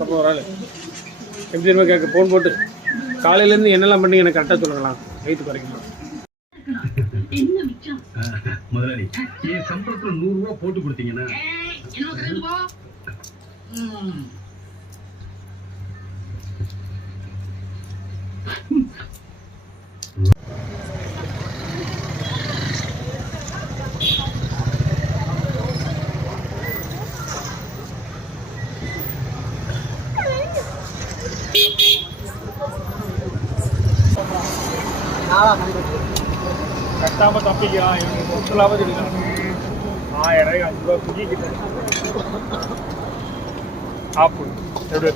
அப்புறம் ஒரு ஆள் எப்படி தெரியுமா கேட்க ஃபோன் போட்டு காலையிலேருந்து என்னெல்லாம் பண்ணி எனக்கு கரெக்டாக சொல்லுங்களாம் வயிற்று குறைக்கலாம். முதலாளி என் சம்பளத்துல 100 ரூபா போட்டு கொடுத்தீங்கன்னா கட்டாமல் தப்பிக்கலாம் இவங்க பொருளாவது எடுக்கலாம். 1000 5 ரூபா குடிக்கிட்டு ஆப்பு எப்படி